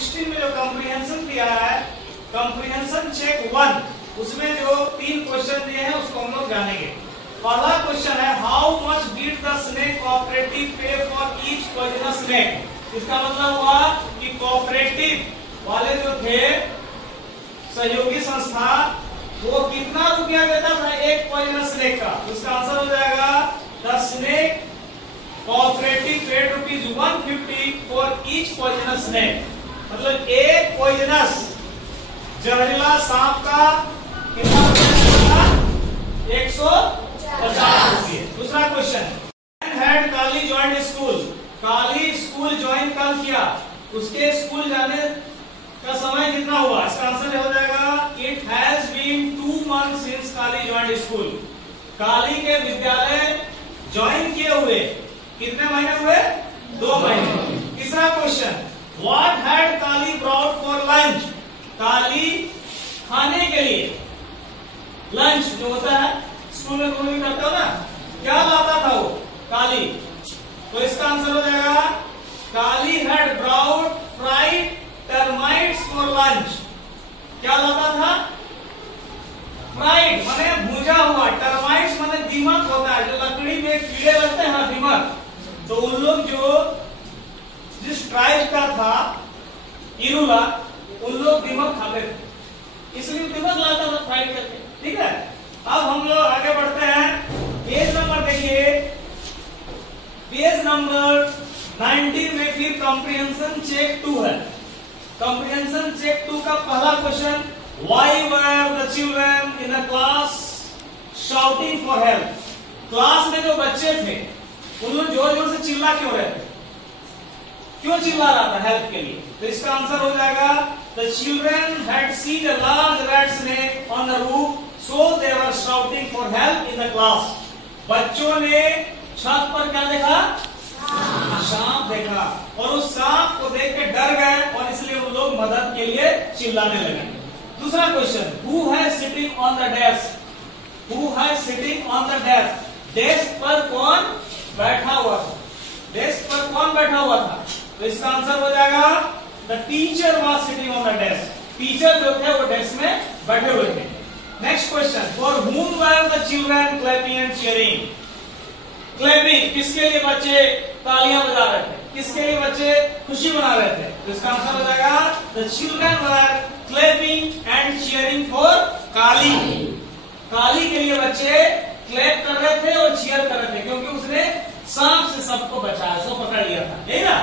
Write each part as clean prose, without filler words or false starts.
16 में जो कॉम्प्रिहेंशन दिया है, कॉम्प्रिहेंशन चेक 1, उसमें जो 3 क्वेश्चन दिए हैं उसको हम लोग जानेंगे। पहला क्वेश्चन है how much did the snake cooperative पे फॉर ईच पॉइजनस स्नेक। इसका मतलब हुआ कि कोऑपरेटिव वाले जो थे सहयोगी संस्था, वो कितना रुपया देता था एक पॉइजनस स्नेक का। उसका आंसर हो जाएगा the snake cooperative paid ₹150 for each poisonous snake. मतलब एक पॉइजनस जहरीला सांप का कितना रुपया? 150 रुपये। दूसरा question, had Kali joined school. Kali school join कब किया? उसके स्कूल जाने का समय कितना हुआ? इसका आंसर हो जाएगा it has been 2 months since Kali joined school. Kali के विद्यालय ज्वाइन किए हुए कितने महीने हुए? 2 महीने। तीसरा question, what had Kali brought for lunch. Kali खाने के लिए, लंच जो होता है स्कूल में तुम भी करते हो ना, क्या लाता था वो काली? तो इसका आंसर हो जाएगा Kali had brought fried termites for lunch. क्या लाता था? फ्राइड माने भुजा हुआ, टर्माइट्स माने दीमक होता है, जो लकड़ी में कीड़े लगते हैं ना, दीमक। तो उन लोग जो जिस ट्राइब का था इरुला, उन लोग दीमक खाते थे, इसलिए दीमक लाता था फ्राइड करके। ठीक है, अब हम लोग आगे बढ़ते हैं। पेज नंबर देखिए, पेज नंबर 90 में फिर कॉम्प्रिहेंशन चेक 2 है। कॉम्प्रिहेंशन चेक 2 का पहला question, why were the children in the class shouting for help. Class में जो बच्चे थे उन लोग जोर जोर से चिल्ला क्यों रहे थे? क्यों चिल्ला रहा था हेल्प के लिए? तो इसका आंसर हो जाएगा the children had seen a large rat snake on the roof so they were shouting for help in the class. बच्चों ने छत पर क्या देखा? सांप देखा, और उस सांप को देख के डर गए और इसलिए उन लोग मदद के लिए चिल्लाने लगे। दूसरा क्वेश्चन, हु है sitting on the desk. Who है sitting on the desk. Desk पर कौन बैठा हुआ था? डेस्क पर कौन बैठा हुआ था? तो इसका आंसर हो जाएगा the teacher was sitting on the desk. Teacher जो थे वो डेस्क में बैठे हुए थे। Next question, for whom were the children clapping and cheering। Clapping किसके लिए बच्चे तालियां बजा रहे थे? किसके लिए बच्चे खुशी मना रहे थे? तो इसका आंसर हो जाएगा the children were clapping and cheering for Kali. Kali के लिए बच्चे क्लैप कर रहे थे और चीयर कर रहे थे, क्योंकि उसने सांप से सबको बचाया, सो पकड़ लिया था। ठीक है,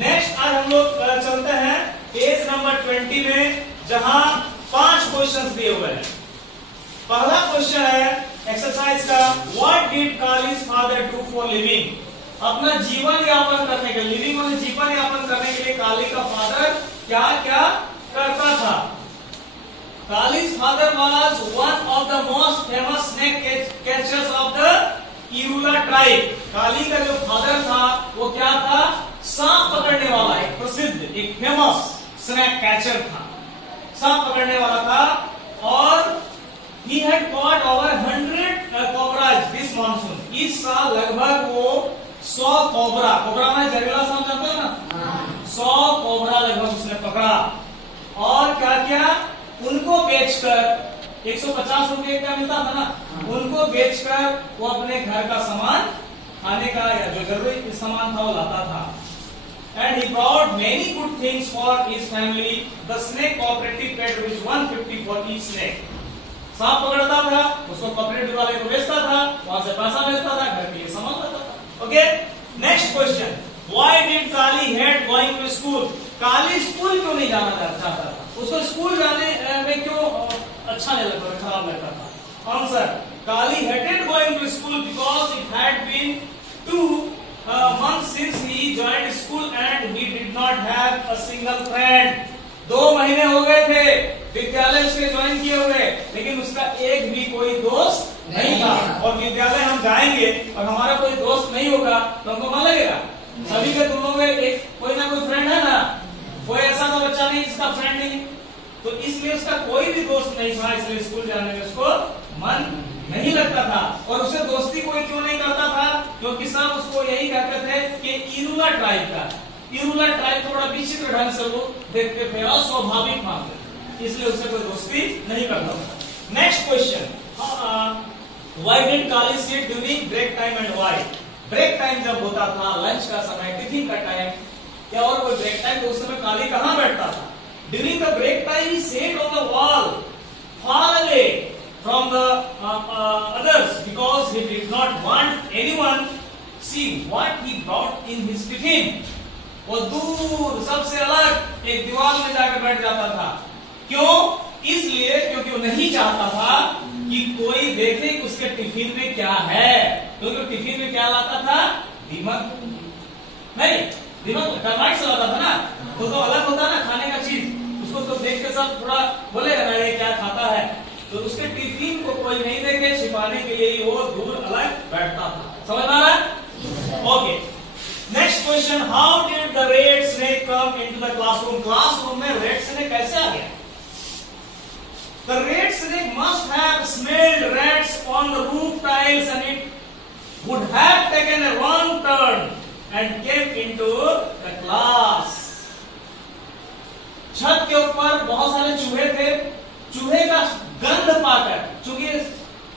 नेक्स्ट आज हम लोग चलते हैं पेज नंबर 20 में, जहां 5 क्वेश्चंस दिए हुए हैं। पहला क्वेश्चन है एक्सरसाइज का, what did kalij father do for living. अपना जीवन यापन करने के लिए, लिविंग माने जीवन यापन करने के लिए काली का फादर क्या क्या करता था? Kali's father was one of the most famous snake catchers of the Irula tribe. Kali का जो फादर था वो क्या था? सांप पकड़ने वाला, एक प्रसिद्ध, एक फेमस स्नेक कैचर था, सांप पकड़ने वाला था। और he had caught over 100 cobras this monsoon। इस साल लगभग वो 100 कोबरा, कोबरा में जहरीला सांप जानते हो ना, 100 कोबरा लगभग उसने पकड़ा। और क्या क्या? उनको बेचकर 150 रुपए का मिलता था ना, उनको बेचकर वो अपने घर का सामान, खाने का या जो जरूरी सामान था वो लाता था। And he brought many good things for his family। The snake cooperative paid ₹150 for each snake। सांप पकड़ता था, उसको कोऑपरेटिव वाले को बेचता था, वहां से पैसा मिलता था, घर के लिए सामान लाता था। Okay, next question, why did Kali hate going to school. Kali school क्यों नहीं जाना चाहता था? उसको स्कूल जाने में क्यों अच्छा नहीं लगता, खराब लगता था? Answer, Kali hated going to school because it had been 2 months since he joined school and he did not have a single friend। 2 महीने हो गए थे विद्यालय से ज्वाइन किए हुए, लेकिन उसका एक भी कोई दोस्त नहीं था। और विद्यालय हम जाएंगे और हमारा कोई दोस्त नहीं होगा तो हमको मन लगेगा? सभी के तुम लोगों में एक कोई ना कोई फ्रेंड है ना, कोई ऐसा तो बच्चा नहीं जिसका फ्रेंड नहीं। तो इसलिए उसका कोई भी दोस्त नहीं था, इसलिए स्कूल जाने में उसको मन नहीं लगता था। और उसे दोस्ती कोई क्यों नहीं करता था? क्योंकि सब उसको यही कहते थे कि इरुला ट्राइब का, इरूलर ट्राइब थोड़ा विचित्र ढंग से वो देखते थे, अस्वाभाविक मानते, इसलिए उससे कोई दोस्ती नहीं करता था। Next question, why did Kali sit during break time and why? Break time जब होता था, लंच का समय, टिफिन का टाइम या और कोई ब्रेक टाइम, तो उस समय काली कहां बैठता था? During the break time he sat on the wall far away from the others because he did not want anyone see what he brought in his tiffin. वो दूर सबसे अलग एक दीवार में जाकर बैठ जाता था। क्यों? इसलिए क्योंकि वो नहीं चाहता था कि कोई देखे कि उसके टिफिन में क्या है, क्योंकि टिफिन में क्या लाता था? दीमक नहीं, दीमक टर्माइट्स लाता था ना, तो अलग होता है ना खाने का चीज, उसको तो देख के सब थोड़ा बोलेगा ना ये क्या खाता है, तो उसके टिफिन को कोई नहीं देखे, छिपाने के लिए वो दूर अलग बैठता था। समझ आ रहा है? Okay, next question, how did the red snake come into the classroom? Classroom में रेड स्नेक कैसे आ गया? The red snake must have smelled rats on the roof tiles and it would have taken a wrong turn and came into the class. छत के ऊपर बहुत सारे चूहे थे, चूहे का गंध पाकर, चूहे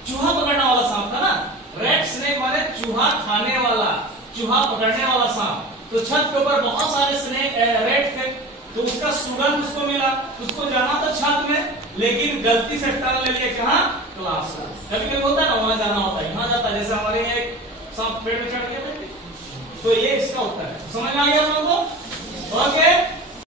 चूहा पकड़ने वाला सांप था ना, रेड स्नेक माने चूहा खाने वाला, चूहा पकड़ने वाला सांप, तो छत के ऊपर बहुत सारे स्नेक रेड थे, तो उसका सुगंध उसको मिला, उसको जाना था छत में, लेकिन गलती से टर्न ले लिया कहां? क्लास का। कभी कभी होता है ना, वहां जाना होता है, यहाँ जाता है, जैसे हमारे यहाँ एक सांप पेड़ पे चढ़ गया, तो ये इसका उत्तर है। समझ में आ गया हम लोगों को? ओके।